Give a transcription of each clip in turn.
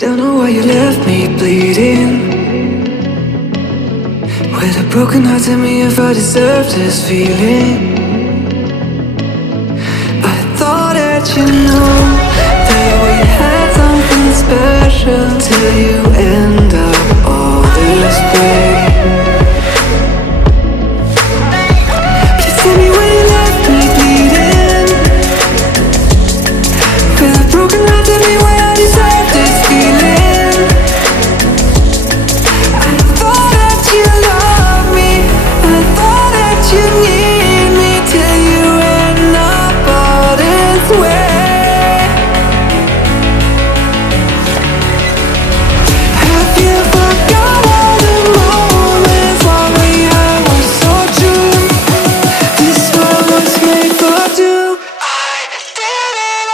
Don't know why you left me bleeding. With a broken heart, tell me if I deserve this feeling. I thought that you know that we had something special till you end up all this way. Please tell me why you left me bleeding. With a broken heart, tell me why I deserve this feeling. I thought that you loved me, I thought that you need me till you end up all this way. Have you forgot all the moments while we had was so true? This world was made for two. I did it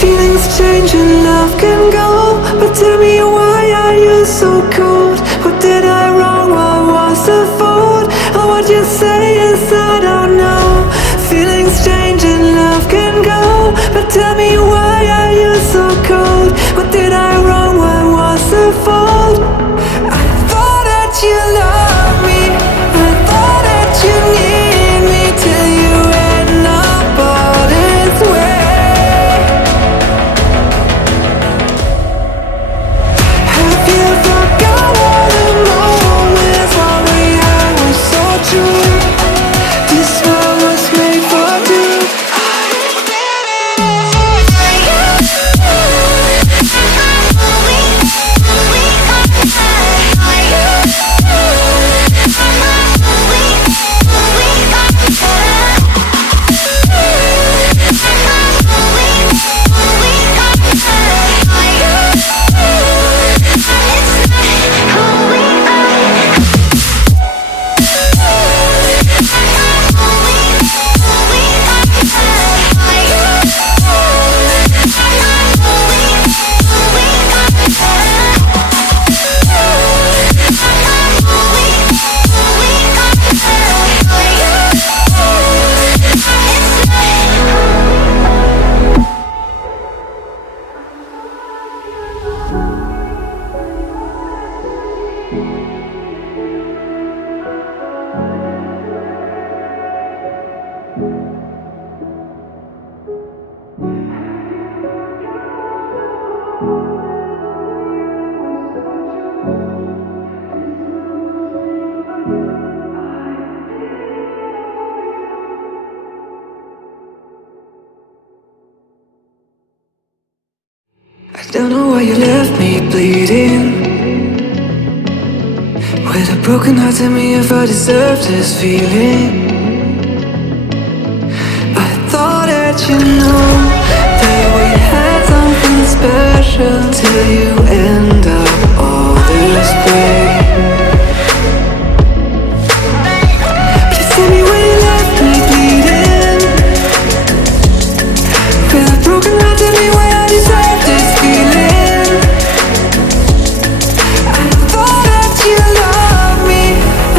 Feelings change and love can go, but tell me why are you so cold? What did I wrong? What was the fault? Or what you say is I don't know. Feelings change and love can go, but tell me why are you so cold? What did I wrong? What was the fault? I thought that you loved me, I thought that you need me till you end up all this way. Have you forgot all the moments while we had was so true? This world was made for two. I did it. Don't know why you left me bleeding. With a broken heart, tell me if I deserve this feeling. I thought that you know that we had something special, till you end up all this way. Please tell me when you left me bleeding. With a broken heart, tell me why I deserve this feeling. I thought that you loved me,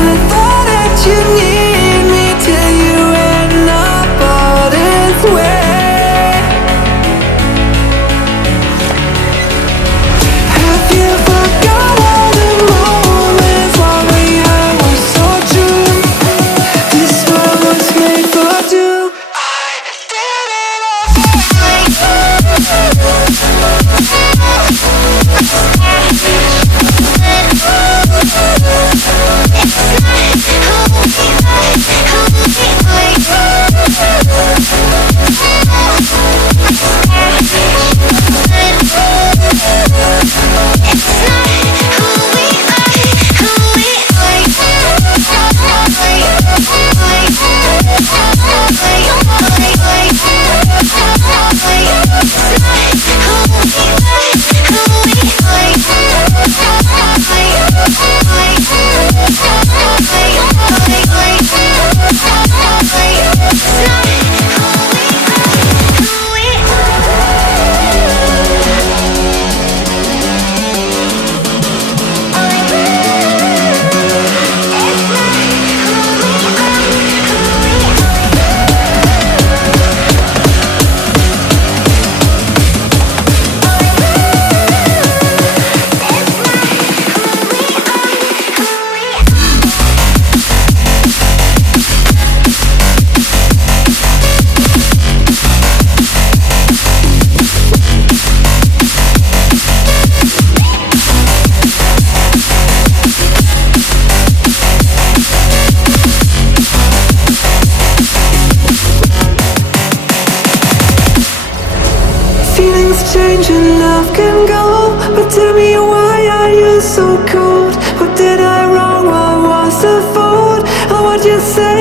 I thought that you need me, till you end up all this way. Have you forgot all the moments while we had were so true? This world was made for two. I did it change and love can go, but tell me why are you so cold? What did I wrong? What was the fault? Or what you say?